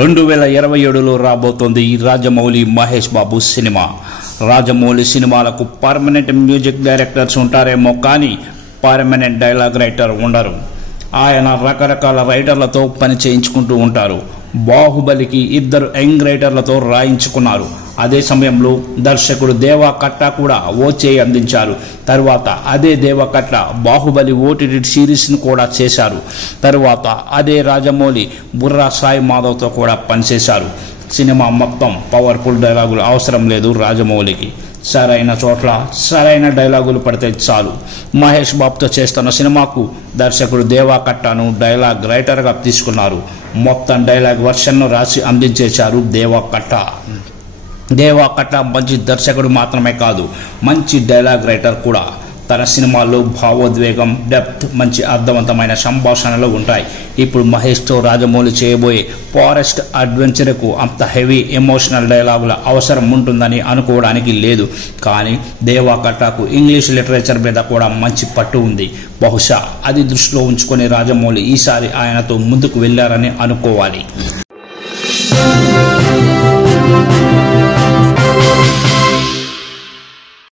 2027లో రాబోతోంది ఈ రాజమౌళి మహేష్ బాబు సినిమా. రాజమౌళి సినిమాలకు పర్మనెంట్ మ్యూజిక్ డైరెక్టర్స్ ఉంటారేమో కానీ పర్మనెంట్ డైలాగ్ రైటర్ ఉండరు. ఆయన రకరకాల రైటర్లతో పని చేయించుకుంటూ ఉంటారు. బాహుబలికి 2 యంగ్ రైటర్లతో రాయించుకున్నారు. అదే సమయంలో దర్శకుడు దేవా కట్టా కూడా ఓచేయి అందించారు. తరువాత అదే దేవా కట్టా బాహుబలి ఓటీటీ సిరీస్ను కూడా చేశారు. తరువాత అదే రాజమౌళి బుర్రా సాయి మాధవ్తో కూడా పనిచేశారు. సినిమా మొత్తం పవర్ఫుల్ డైలాగులు అవసరం లేదు రాజమౌళికి. సరైన చోట్ల సరైన డైలాగులు పడితే చాలు. మహేష్ బాబుతో చేస్తున్న సినిమాకు దర్శకుడు దేవా కట్టాను డైలాగ్ రైటర్గా తీసుకున్నారు. మొత్తం డైలాగ్ వర్షన్ను రాసి అందించేశారు దేవా కట్టా. దేవా కట్టా మంచి దర్శకుడు మాత్రమే కాదు, మంచి డైలాగ్ రైటర్ కూడా. తన సినిమాల్లో భావోద్వేగం, డెప్త్, మంచి అర్థవంతమైన సంభాషణలు ఉంటాయి. ఇప్పుడు మహేష్తో రాజమౌళి చేయబోయే ఫారెస్ట్ అడ్వెంచర్కు అంత హెవీ ఎమోషనల్ డైలాగుల అవసరం ఉంటుందని అనుకోవడానికి లేదు. కానీ దేవా కట్టాకు ఇంగ్లీష్ లిటరేచర్ మీద కూడా మంచి పట్టు ఉంది. బహుశా అది దృష్టిలో ఉంచుకొని రాజమౌళి ఈసారి ఆయనతో ముందుకు వెళ్లారని అనుకోవాలి.